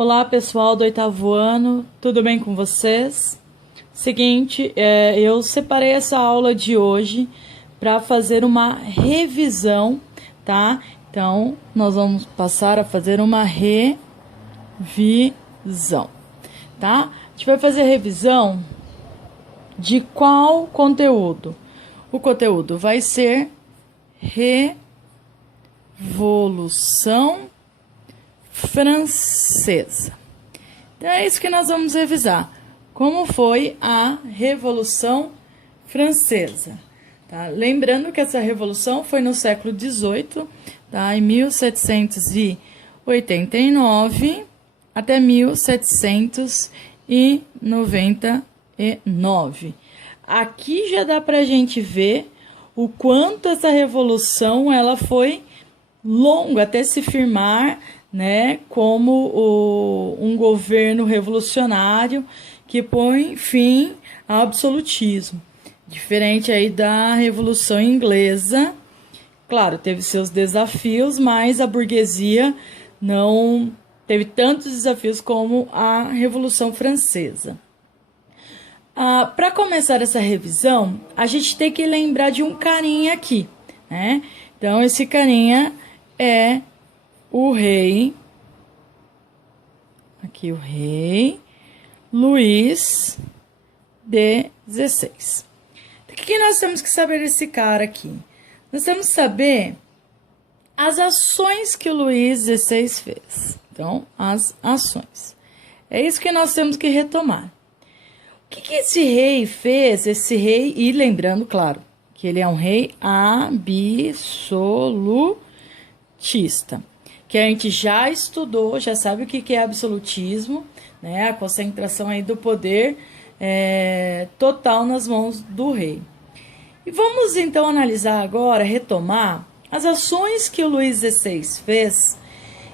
Olá, pessoal do oitavo ano, tudo bem com vocês? Seguinte, eu separei essa aula de hoje para fazer uma revisão, tá? Então, nós vamos passar a fazer uma revisão, tá? A gente vai fazer revisão de qual conteúdo? O conteúdo vai ser Revolução Francesa. Então, é isso que nós vamos revisar. Como foi a Revolução Francesa? Tá? Lembrando que essa revolução foi no século XVIII, tá? Em 1789 até 1799. Aqui já dá para a gente ver o quanto essa revolução ela foi longa até se firmar, né, como um governo revolucionário que põe fim ao absolutismo. Diferente aí da Revolução Inglesa. Claro, teve seus desafios, mas a burguesia não teve tantos desafios como a Revolução Francesa. Para começar essa revisão, a gente tem que lembrar de um carinha aqui, né? Então, esse carinha é o rei, aqui o rei Luís XVI. O que nós temos que saber desse cara aqui? Nós temos que saber as ações que o Luís XVI fez. Então, as ações. É isso que nós temos que retomar. O que esse rei fez? Esse rei, e lembrando, claro, que ele é um rei absolutista, que a gente já estudou, já sabe o que é absolutismo, né? A concentração aí do poder total nas mãos do rei. E vamos então analisar agora, retomar as ações que o Luís XVI fez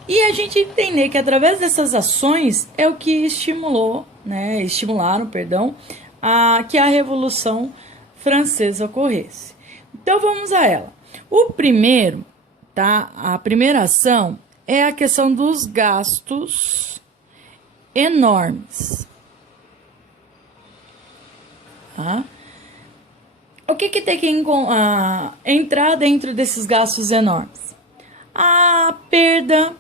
e a gente entender que através dessas ações é o que estimularam, que a Revolução Francesa ocorresse. Então vamos a ela. O primeiro, tá? A primeira ação é a questão dos gastos enormes. Tá? O que tem que entrar dentro desses gastos enormes? A perda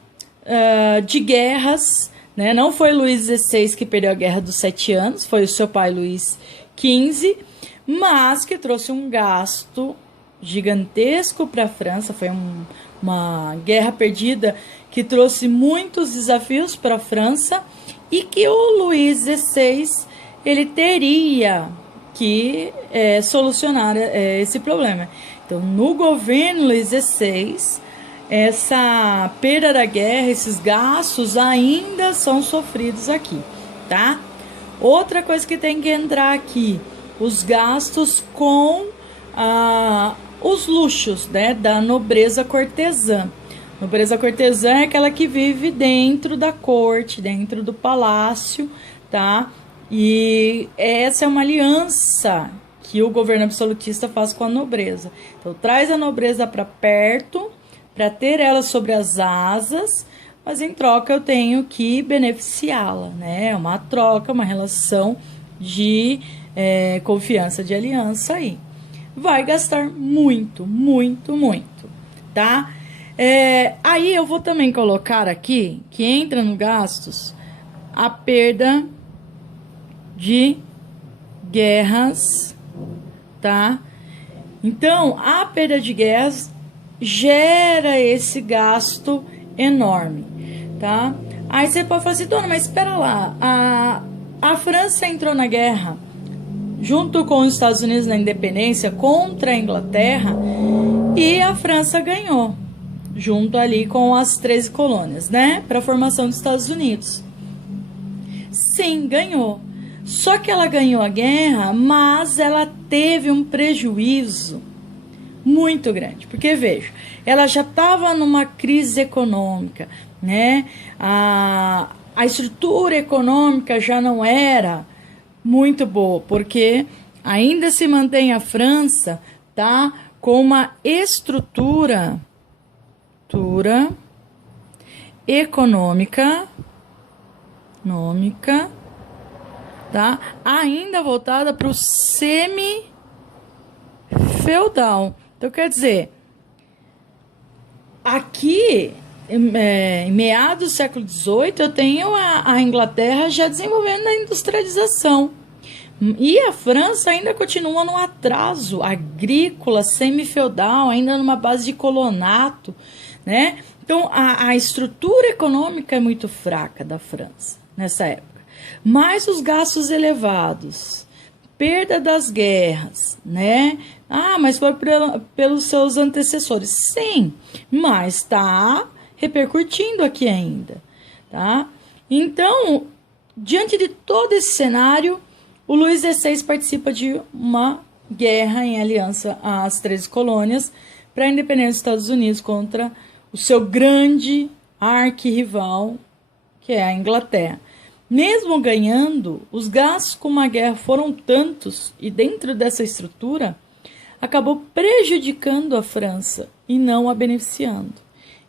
de guerras, né? Não foi Luís XVI que perdeu a Guerra dos 7 Anos, foi o seu pai Luís XV, mas que trouxe um gasto gigantesco para a França. Foi uma guerra perdida que trouxe muitos desafios para a França e que o Luís XVI ele teria que solucionar esse problema. Então, no governo Luís XVI, essa perda da guerra, esses gastos ainda são sofridos aqui, tá? Outra coisa que tem que entrar aqui, os gastos com os luxos, né, da nobreza cortesã. Nobreza cortesã é aquela que vive dentro da corte, dentro do palácio, tá? E essa é uma aliança que o governo absolutista faz com a nobreza. Então, traz a nobreza para perto, para ter ela sobre as asas, mas em troca eu tenho que beneficiá-la, né? Uma troca, uma relação de confiança, de aliança aí. Vai gastar muito, muito, muito, tá? Aí eu vou também colocar aqui, que entra no gastos, a perda de guerras, tá? Então, a perda de guerras gera esse gasto enorme, tá? Aí você pode falar assim, dona, mas espera lá, a França entrou na guerra junto com os Estados Unidos na independência contra a Inglaterra e a França ganhou, junto ali com as 13 colônias, né? Para a formação dos Estados Unidos. Sim, ganhou. Só que ela ganhou a guerra, mas ela teve um prejuízo muito grande. Porque, veja, ela já estava numa crise econômica, né? A estrutura econômica já não era muito boa, porque ainda se mantém a França, tá? Com uma estrutura econômica econômica, tá? Ainda voltada para o semi-feudal. Então, quer dizer, aqui, em meados do século XVIII, eu tenho a Inglaterra já desenvolvendo a industrialização. E a França ainda continua no atraso agrícola, semi-feudal, ainda numa base de colonato, né? Então, a estrutura econômica é muito fraca da França nessa época. Mas os gastos elevados, perda das guerras, né? Mas foi pelos seus antecessores. Sim, mas está repercutindo aqui ainda, tá? Então, diante de todo esse cenário, o Luís XVI participa de uma guerra em aliança às 13 colônias para a independência dos Estados Unidos contra o seu grande arquirrival, que é a Inglaterra. Mesmo ganhando, os gastos com uma guerra foram tantos, e dentro dessa estrutura, acabou prejudicando a França e não a beneficiando.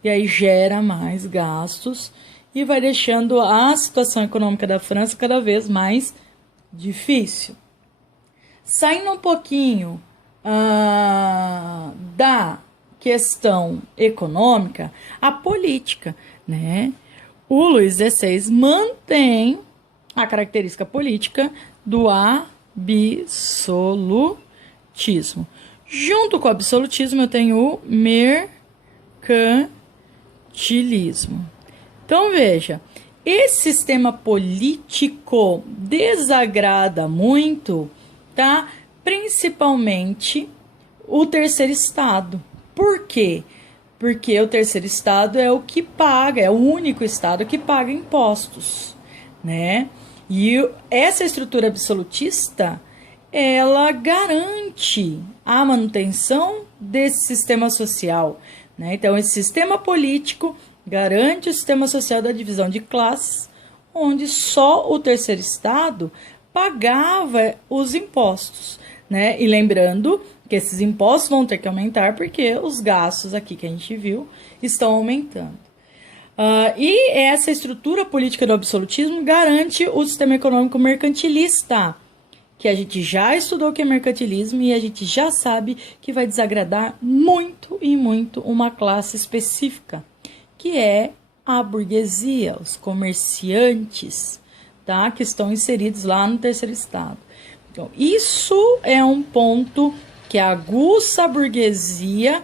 E aí gera mais gastos e vai deixando a situação econômica da França cada vez mais difícil. Saindo um pouquinho da questão econômica, a política, né? O Luís XVI mantém a característica política do absolutismo. Junto com o absolutismo, eu tenho o mercantilismo. Então, veja, esse sistema político desagrada muito, tá? Principalmente o terceiro estado. Por quê? Porque o terceiro estado é o que paga, é o único estado que paga impostos, né? E essa estrutura absolutista, ela garante a manutenção desse sistema social, né? Então, esse sistema político garante o sistema social da divisão de classes, onde só o terceiro estado pagava os impostos, né? E lembrando que esses impostos vão ter que aumentar porque os gastos aqui que a gente viu estão aumentando. E essa estrutura política do absolutismo garante o sistema econômico mercantilista, que a gente já estudou que é mercantilismo e a gente já sabe que vai desagradar muito e muito uma classe específica, que é a burguesia, os comerciantes, tá? Que estão inseridos lá no terceiro estado. Então, isso é um ponto que aguça a burguesia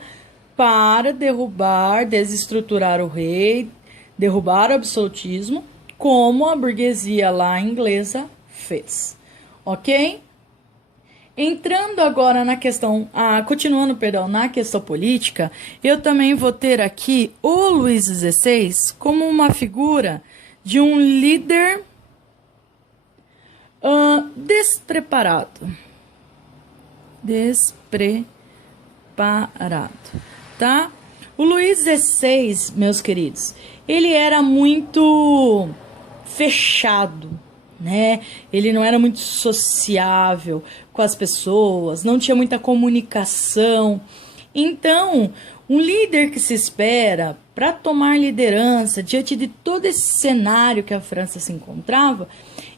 para derrubar, desestruturar o rei, derrubar o absolutismo, como a burguesia lá inglesa fez. Ok? Entrando agora na questão, continuando, na questão política, eu também vou ter aqui o Luís XVI como uma figura de um líder despreparado, tá? O Luís XVI, meus queridos, ele era muito fechado, né? Ele não era muito sociável com as pessoas, não tinha muita comunicação. Então, um líder que se espera para tomar liderança diante de todo esse cenário que a França se encontrava,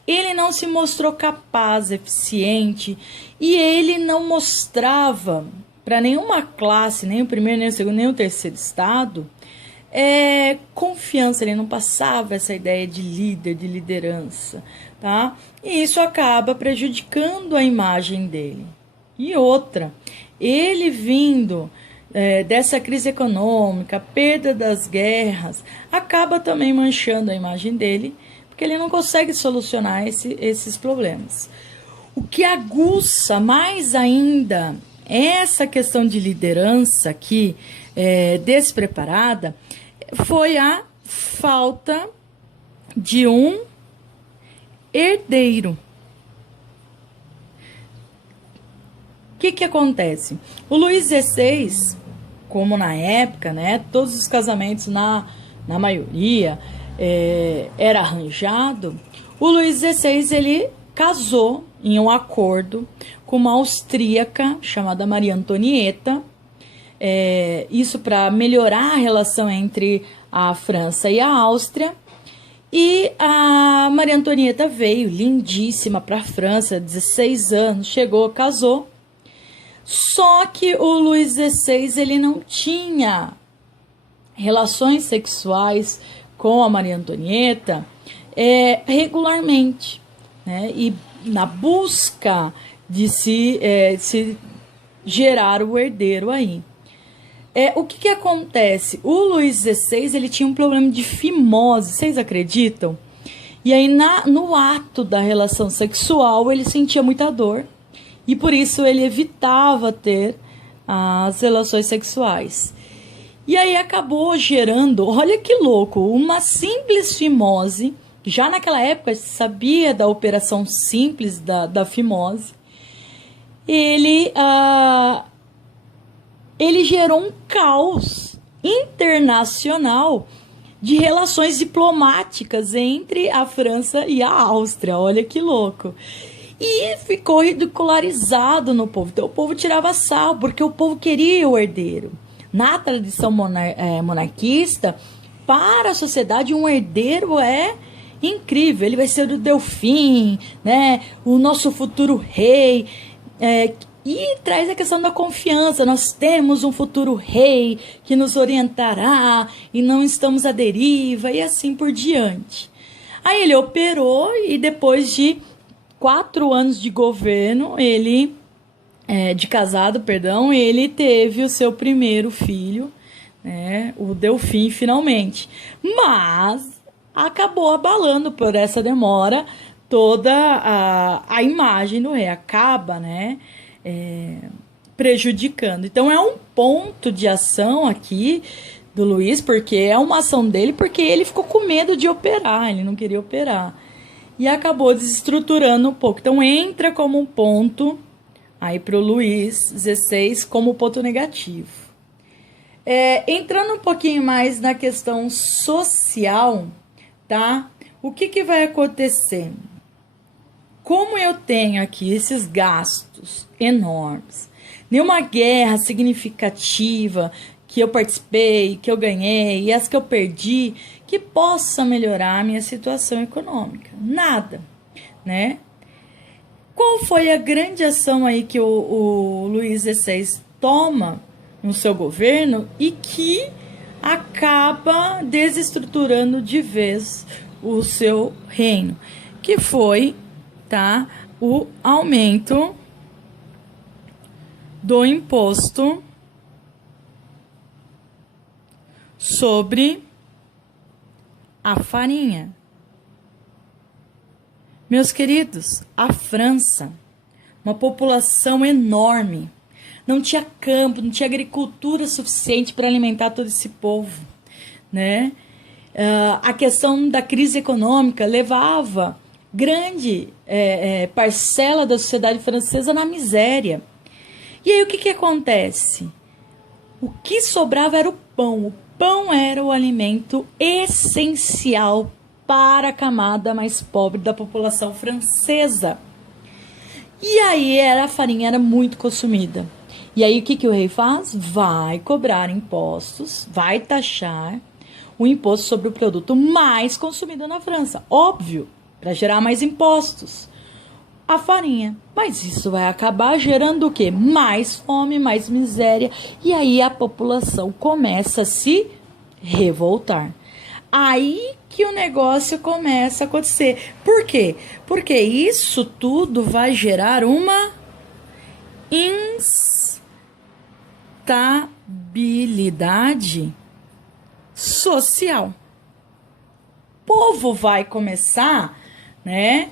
ele não se mostrou capaz, eficiente, e ele não mostrava para nenhuma classe, nem o primeiro, nem o segundo, nem o terceiro estado, confiança. Ele não passava essa ideia de líder, de liderança, tá? E isso acaba prejudicando a imagem dele. E outra, ele vindo dessa crise econômica, perda das guerras, acaba também manchando a imagem dele, porque ele não consegue solucionar esses problemas. O que aguça mais ainda essa questão de liderança aqui, despreparada, foi a falta de um herdeiro. O que acontece? O Luís XVI, como na época, né, todos os casamentos, na maioria, era arranjado, o Luís XVI, ele casou em um acordo com uma austríaca chamada Maria Antonieta, isso para melhorar a relação entre a França e a Áustria, E a Maria Antonieta veio, lindíssima, para a França, 16 anos, chegou, casou. Só que o Luís XVI, ele não tinha relações sexuais com a Maria Antonieta regularmente, né? E na busca de se gerar o herdeiro aí. O que acontece? O Luís XVI, ele tinha um problema de fimose, vocês acreditam? E aí, no ato da relação sexual, ele sentia muita dor. E por isso ele evitava ter as relações sexuais. E aí acabou gerando, olha que louco, uma simples fimose. Já naquela época se sabia da operação simples da fimose. Ele gerou um caos internacional de relações diplomáticas entre a França e a Áustria. Olha que louco. E ficou ridicularizado no povo. Então o povo tirava sarro, porque o povo queria o herdeiro. Na tradição monarquista, para a sociedade, um herdeiro é incrível. Ele vai ser o Delfim, né? O nosso futuro rei. E traz a questão da confiança. Nós temos um futuro rei que nos orientará e não estamos à deriva e assim por diante. Aí ele operou e depois de 4 anos de governo, de casado, ele teve o seu primeiro filho, né, o Delfim, finalmente. Mas acabou abalando por essa demora toda a imagem do rei. Acaba, né, prejudicando. Então é um ponto de ação aqui do Luís, porque é uma ação dele, porque ele ficou com medo de operar, ele não queria operar. E acabou desestruturando um pouco. Então entra como um ponto aí para o Luís XVI como ponto negativo. Entrando um pouquinho mais na questão social, tá? O que vai acontecer? Como eu tenho aqui esses gastos enormes, nenhuma guerra significativa que eu participei, que eu ganhei e as que eu perdi, que possa melhorar a minha situação econômica. Nada, né? Qual foi a grande ação aí que o Luís XVI toma no seu governo e que acaba desestruturando de vez o seu reino? Que foi, tá, o aumento do imposto sobre a farinha. Meus queridos, a França, uma população enorme, não tinha campo, não tinha agricultura suficiente para alimentar todo esse povo, né? A questão da crise econômica levava grande parcela da sociedade francesa na miséria. E aí o que acontece? O que sobrava era o pão. O pão era o alimento essencial para a camada mais pobre da população francesa. E aí a farinha era muito consumida. E aí o que o rei faz? Vai cobrar impostos, vai taxar o imposto sobre o produto mais consumido na França. Óbvio, para gerar mais impostos. A farinha. Mas isso vai acabar gerando o quê? Mais fome, mais miséria. E aí a população começa a se revoltar. Aí que o negócio começa a acontecer. Por quê? Porque isso tudo vai gerar uma instabilidade social. O povo vai começar, né,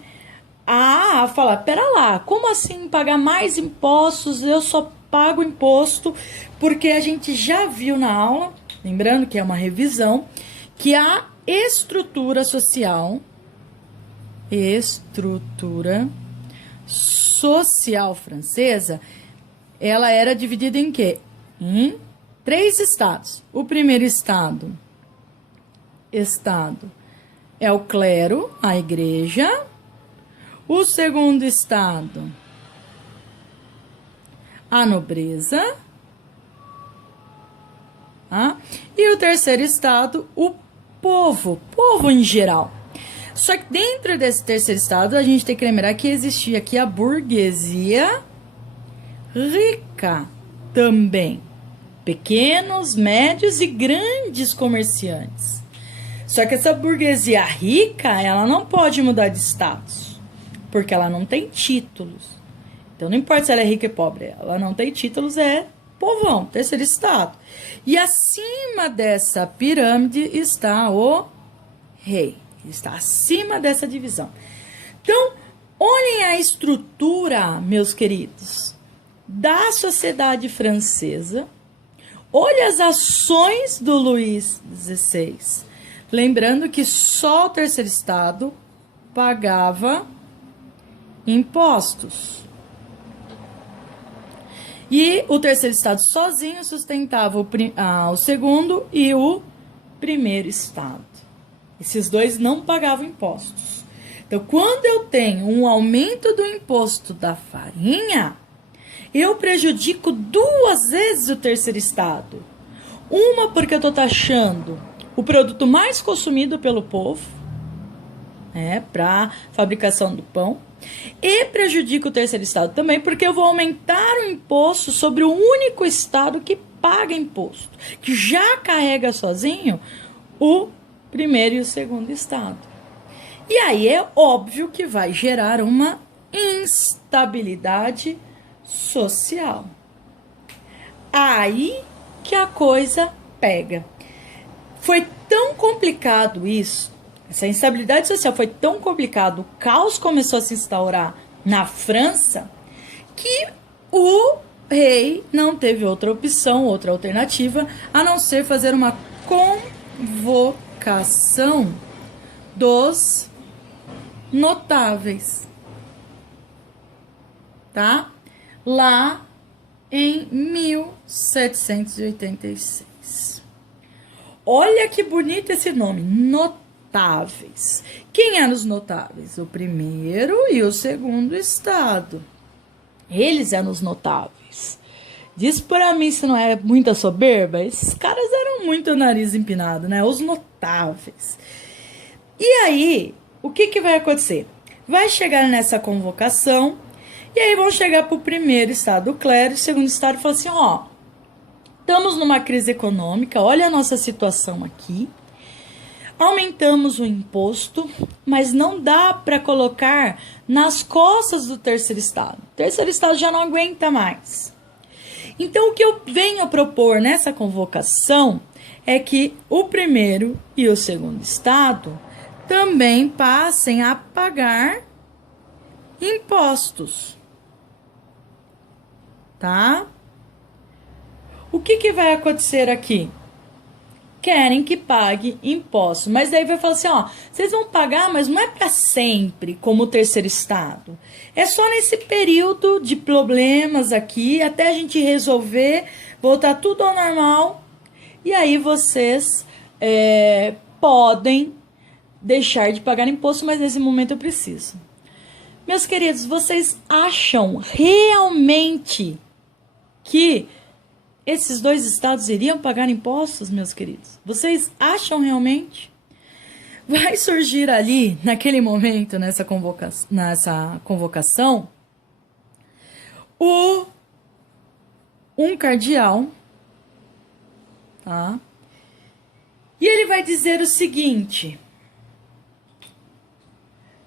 a falar, pera lá, como assim pagar mais impostos? Eu só pago imposto porque a gente já viu na aula, lembrando que é uma revisão, que a estrutura social francesa, ela era dividida em quê? Em 3 estados. O primeiro estado é o clero, a igreja. O segundo estado, a nobreza. E o terceiro estado, o povo em geral. Só que dentro desse terceiro estado, a gente tem que lembrar que existia aqui a burguesia rica também. Pequenos, médios e grandes comerciantes. Só que essa burguesia rica, ela não pode mudar de status, porque ela não tem títulos. Então não importa se ela é rica e pobre, ela não tem títulos, é povão, terceiro estado. E acima dessa pirâmide está o rei. Ele está acima dessa divisão. Então, olhem a estrutura, meus queridos, da sociedade francesa. Olhem as ações do Luís XVI. Lembrando que só o terceiro estado pagava impostos. E o terceiro estado sozinho sustentava o segundo e o primeiro estado. Esses dois não pagavam impostos. Então, quando eu tenho um aumento do imposto da farinha, eu prejudico duas vezes o terceiro estado. Uma porque eu estou taxando o produto mais consumido pelo povo, para fabricação do pão, e prejudico o terceiro estado também porque eu vou aumentar o imposto sobre o único estado que paga imposto, que já carrega sozinho o primeiro e o segundo estado. E aí é óbvio que vai gerar uma instabilidade social. Aí que a coisa pega. Foi tão complicado isso, essa instabilidade social foi tão complicado, o caos começou a se instaurar na França, que o rei não teve outra opção, outra alternativa, a não ser fazer uma convocação dos notáveis, tá? Lá em 1786. Olha que bonito esse nome, notáveis. Quem eram os notáveis? O primeiro e o segundo estado. Eles eram os notáveis. Diz pra mim se não é muita soberba? Esses caras eram muito nariz empinado, né? Os notáveis. E aí, o que vai acontecer? Vai chegar nessa convocação, e aí vão chegar pro primeiro estado, o clero, e o segundo estado fala assim, estamos numa crise econômica, olha a nossa situação aqui, aumentamos o imposto, mas não dá para colocar nas costas do terceiro estado. O terceiro estado já não aguenta mais. Então, o que eu venho a propor nessa convocação é que o primeiro e o segundo estado também passem a pagar impostos. Tá? O que vai acontecer aqui? Querem que pague imposto, mas daí vai falar assim, vocês vão pagar, mas não é para sempre, como o terceiro estado. É só nesse período de problemas aqui, até a gente resolver, voltar tudo ao normal, e aí vocês podem deixar de pagar imposto, mas nesse momento eu preciso. Meus queridos, vocês acham realmente que esses dois estados iriam pagar impostos, meus queridos? Vocês acham realmente? Vai surgir ali, naquele momento, nessa convocação, um cardeal, tá? E ele vai dizer o seguinte: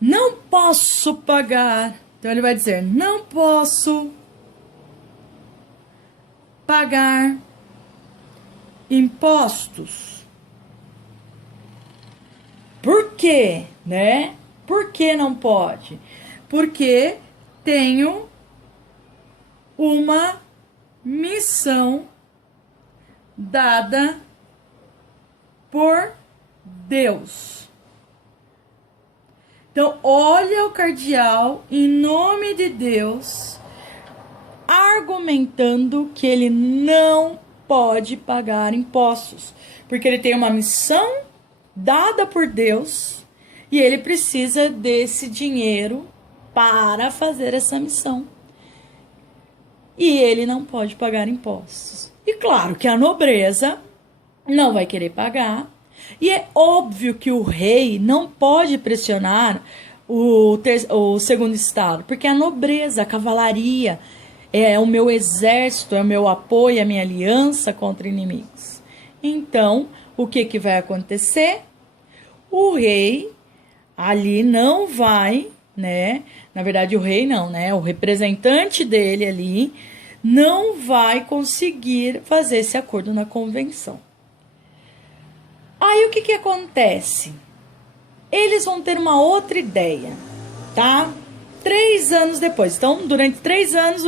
não posso pagar. Então ele vai dizer, não posso pagar impostos. Por quê, né? Por que não pode? Porque tenho uma missão dada por Deus. Então, olha o cardeal, em nome de Deus, argumentando que ele não pode pagar impostos, porque ele tem uma missão dada por Deus e ele precisa desse dinheiro para fazer essa missão. E ele não pode pagar impostos. E claro que a nobreza não vai querer pagar, E é óbvio que o rei não pode pressionar o segundo estado, porque a nobreza, a cavalaria, é o meu exército, é o meu apoio, a minha aliança contra inimigos. Então, o que vai acontecer? O rei ali não vai, né? Na verdade, o rei não, né? O representante dele ali não vai conseguir fazer esse acordo na convenção. Aí o que acontece? Eles vão ter uma outra ideia, tá? 3 anos depois. Então, durante 3 anos, o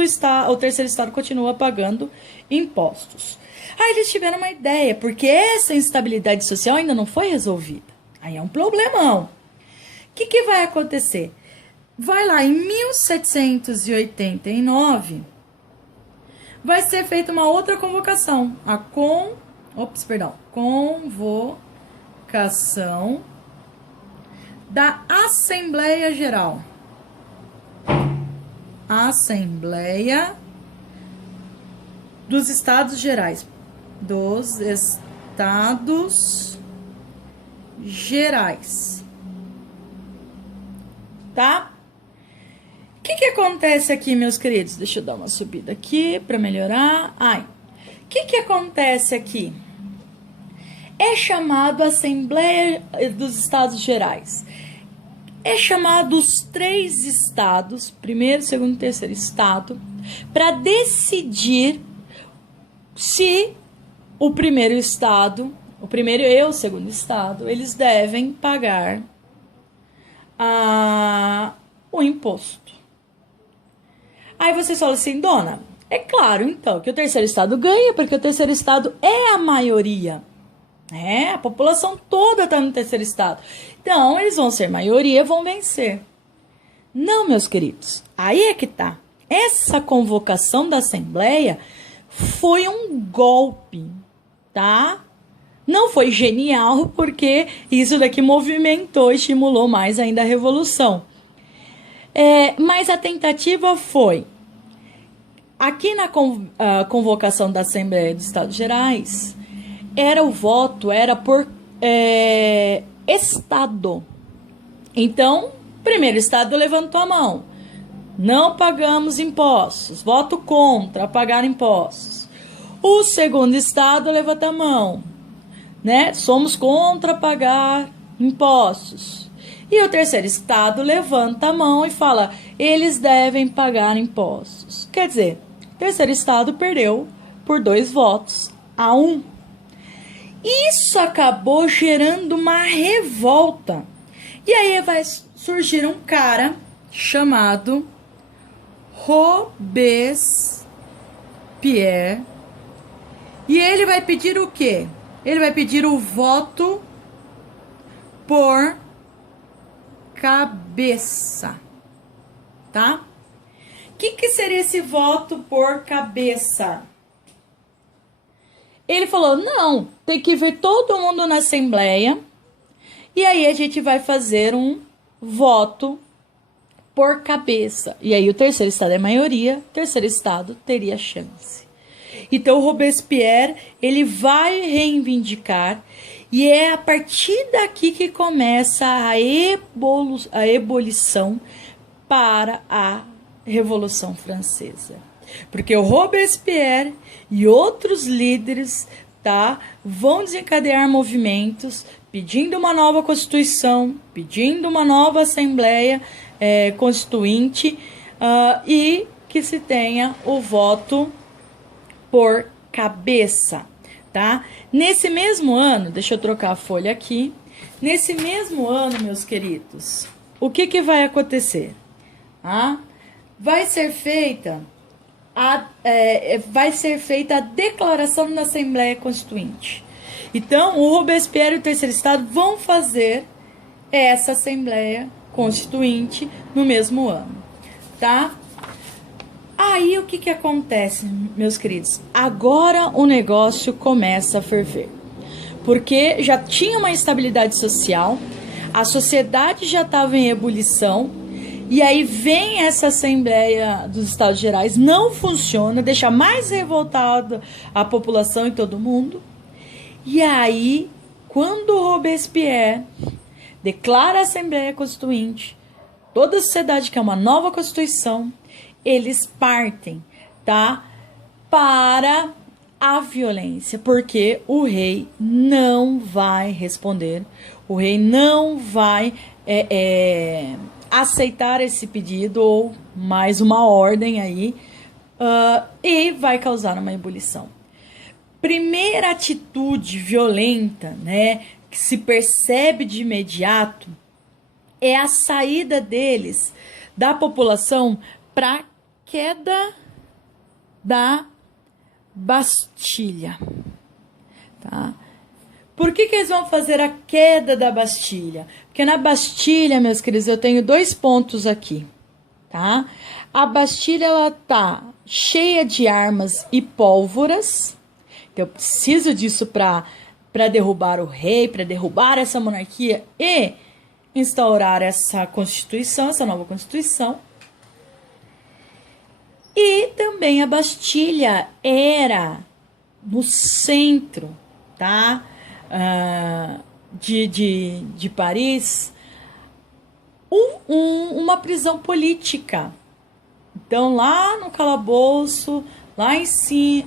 terceiro estado continua pagando impostos. Aí eles tiveram uma ideia, porque essa instabilidade social ainda não foi resolvida. Aí é um problemão. O que vai acontecer? Vai lá, em 1789, vai ser feita uma outra convocação. Convocação da Assembleia Geral. Assembleia dos Estados Gerais. Dos Estados Gerais. Tá? O que acontece aqui, meus queridos? Deixa eu dar uma subida aqui para melhorar. O que acontece aqui? É chamado Assembleia dos Estados Gerais. É chamado os 3 estados, primeiro, segundo e terceiro estado, para decidir se o primeiro estado, o primeiro e o segundo estado, eles devem pagar o imposto. Aí vocês falam assim, dona, é claro então que o terceiro estado ganha, porque o terceiro estado é a maioria. A população toda está no terceiro estado. Então, eles vão ser maioria, vão vencer. Não, meus queridos. Aí é que tá. Essa convocação da Assembleia foi um golpe, tá? Não foi genial, porque isso daqui movimentou, estimulou mais ainda a Revolução. Mas a tentativa foi... Aqui na convocação da Assembleia dos Estados Gerais... o voto era por estado. Então, o primeiro estado levantou a mão. Não pagamos impostos. Voto contra pagar impostos. O segundo estado levanta a mão. Né? Somos contra pagar impostos. E o terceiro estado levanta a mão e fala, eles devem pagar impostos. Quer dizer, o terceiro estado perdeu por 2 votos a 1. Isso acabou gerando uma revolta. E aí vai surgir um cara chamado Robespierre. E ele vai pedir o quê? Ele vai pedir o voto por cabeça. Tá? O que seria esse voto por cabeça? Ele falou, não, tem que ver todo mundo na Assembleia e aí a gente vai fazer um voto por cabeça. E aí o terceiro estado é maioria, o terceiro estado teria chance. Então o Robespierre, ele vai reivindicar e é a partir daqui que começa a ebulição para a Revolução Francesa. Porque o Robespierre e outros líderes, tá, vão desencadear movimentos pedindo uma nova Constituição, pedindo uma nova Assembleia Constituinte e que se tenha o voto por cabeça, tá? Nesse mesmo ano, deixa eu trocar a folha aqui, nesse mesmo ano, meus queridos, o que vai acontecer? Vai ser feita a declaração da Assembleia Constituinte. Então, o Robespierre e o terceiro estado vão fazer essa Assembleia Constituinte no mesmo ano, tá? Aí, o que acontece, meus queridos? Agora o negócio começa a ferver. Porque já tinha uma instabilidade social, a sociedade já estava em ebulição, e aí vem essa Assembleia dos Estados Gerais, não funciona, deixa mais revoltada a população e todo mundo. E aí quando Robespierre declara a Assembleia Constituinte, toda a sociedade quer uma nova Constituição, eles partem, tá, para a violência, porque o rei não vai responder, o rei não vai aceitar esse pedido ou mais uma ordem aí, e vai causar uma ebulição. Primeira atitude violenta, né, que se percebe de imediato, é a saída deles, da população, para a queda da Bastilha. Tá? Por que eles vão fazer a queda da Bastilha? Porque na Bastilha, meus queridos, eu tenho 2 pontos aqui. Tá? A Bastilha, ela tá cheia de armas e pólvoras. Então, eu preciso disso para derrubar o rei, para derrubar essa monarquia e instaurar essa Constituição, essa nova Constituição. E também a Bastilha era no centro, tá? De Paris, uma prisão política. Então, lá no calabouço, lá em cima,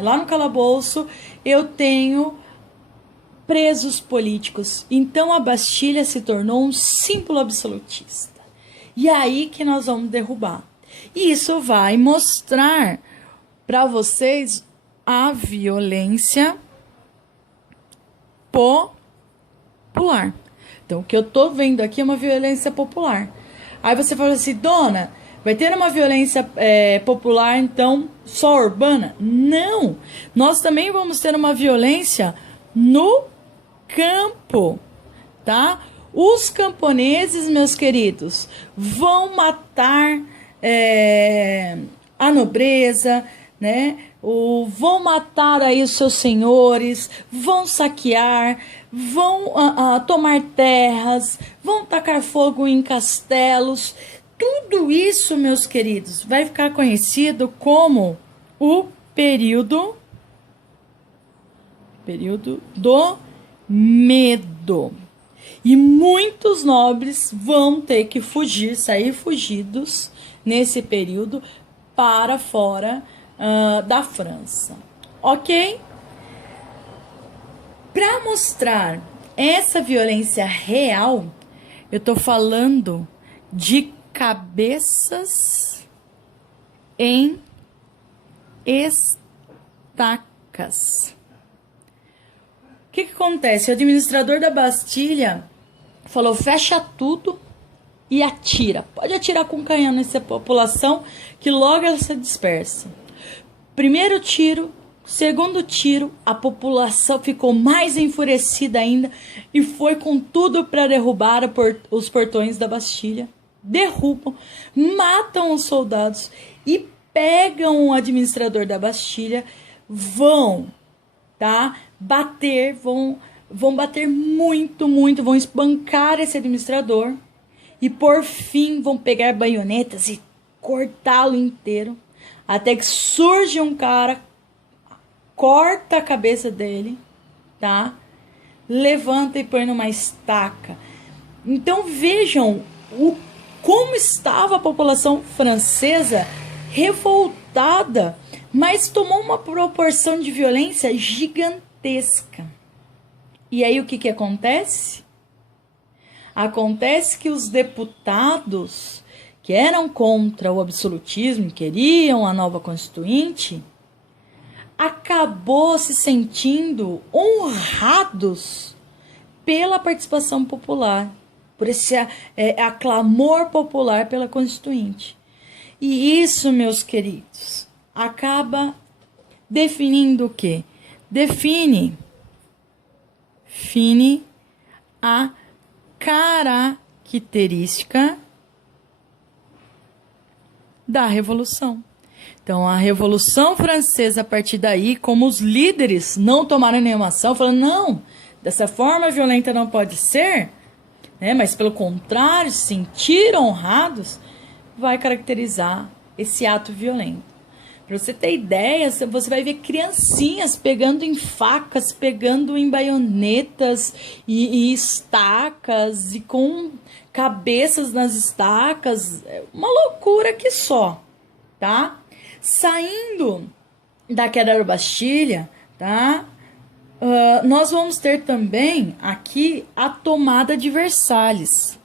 lá no calabouço, eu tenho presos políticos. Então, a Bastilha se tornou um símbolo absolutista. E é aí que nós vamos derrubar. E isso vai mostrar para vocês a violência popular. Então, o que eu tô vendo aqui é uma violência popular. Aí você fala assim, dona, vai ter uma violência popular, então, só urbana? Não! Nós também vamos ter uma violência no campo, tá? Os camponeses, meus queridos, vão matar a nobreza, né? Vão matar aí os seus senhores, vão saquear, vão tomar terras, vão tacar fogo em castelos. Tudo isso, meus queridos, vai ficar conhecido como o período do medo. E muitos nobres vão ter que fugir, sair fugidos nesse período para fora da França. Ok? Para mostrar essa violência real, eu estou falando de cabeças em estacas. O que acontece? O administrador da Bastilha falou, fecha tudo e atira. Pode atirar com canhão nessa população que logo ela se dispersa. Primeiro tiro, segundo tiro, a população ficou mais enfurecida ainda e foi com tudo para derrubar os portões da Bastilha. Derrubam, matam os soldados e pegam o administrador da Bastilha, vão bater, vão bater muito, vão espancar esse administrador e por fim vão pegar baionetas e cortá-lo inteiro, até que surge um cara, corta a cabeça dele, tá? Levanta e põe numa estaca. Então vejam como estava a população francesa revoltada, mas tomou uma proporção de violência gigantesca. E aí o que acontece? Acontece que os deputados que eram contra o absolutismo, queriam a nova Constituinte, acabou se sentindo honrados pela participação popular, por esse aclamor popular pela Constituinte. E isso, meus queridos, acaba definindo o quê? Define a característica da Revolução. Então, a Revolução Francesa, a partir daí, como os líderes não tomaram nenhuma ação, falando, não, dessa forma violenta não pode ser, né? Mas, pelo contrário, se sentiram honrados, vai caracterizar esse ato violento. Para você ter ideia, você vai ver criancinhas pegando em facas, pegando em baionetas e estacas e com cabeças nas estacas. É uma loucura que só, tá? Saindo da queda da Bastilha, tá? Nós vamos ter também aqui a tomada de Versalhes.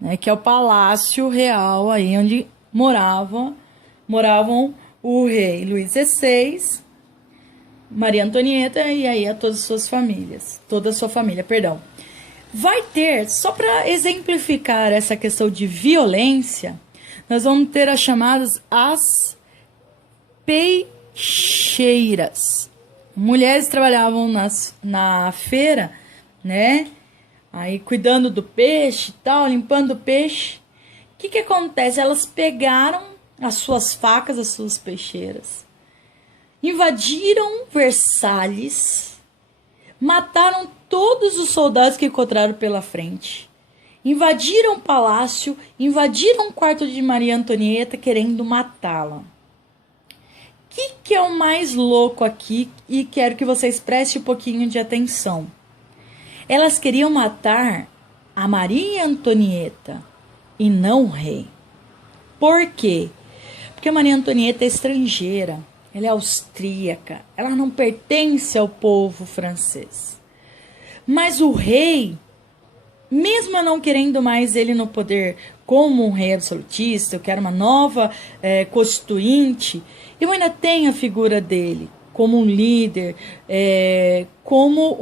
Né, que é o palácio real aí onde moravam o rei Luís XVI, Maria Antonieta e aí a todas as suas famílias, toda a sua família, perdão. Vai ter, só para exemplificar essa questão de violência, nós vamos ter as chamadas as peixeiras. Mulheres trabalhavam na feira, né? Aí cuidando do peixe e tal, limpando o peixe. O que acontece? Elas pegaram as suas facas, as suas peixeiras, invadiram Versalhes, mataram todos os soldados que encontraram pela frente, invadiram o palácio, invadiram o quarto de Maria Antonieta querendo matá-la. O que é o mais louco aqui e quero que vocês prestem um pouquinho de atenção. Elas queriam matar a Maria Antonieta e não o rei. Por quê? Porque a Maria Antonieta é estrangeira, ela é austríaca, ela não pertence ao povo francês. Mas o rei, mesmo não querendo mais ele no poder como um rei absolutista, eu quero uma nova constituinte, eu ainda tenho a figura dele como um líder, como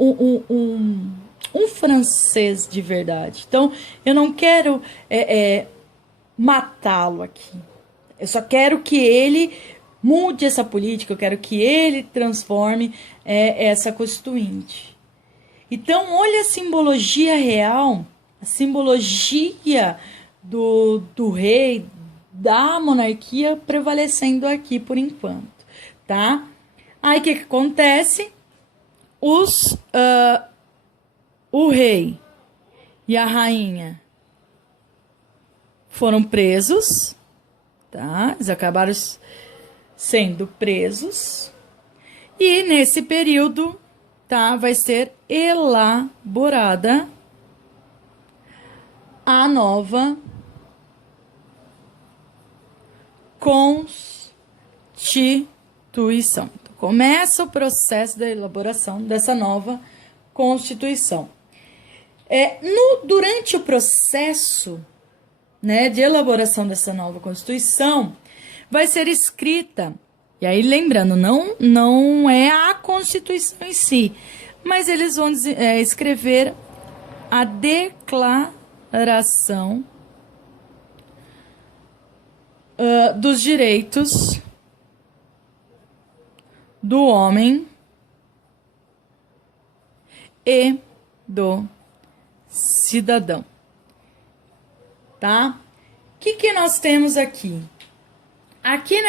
um francês de verdade. Então, eu não quero matá-lo aqui. Eu só quero que ele mude essa política, eu quero que ele transforme essa constituinte. Então, olha a simbologia real, a simbologia do rei, da monarquia prevalecendo aqui por enquanto, tá? Aí, o que acontece? O rei e a rainha foram presos, tá? Eles acabaram sendo presos. E nesse período, tá, vai ser elaborada a nova Constituição. Então, começa o processo da elaboração dessa nova Constituição. Durante o processo, né, de elaboração dessa nova Constituição, vai ser escrita, e aí lembrando, não é a Constituição em si, mas eles vão escrever a Declaração dos Direitos do Homem e do Cidadão, tá? O que nós temos aqui? Aqui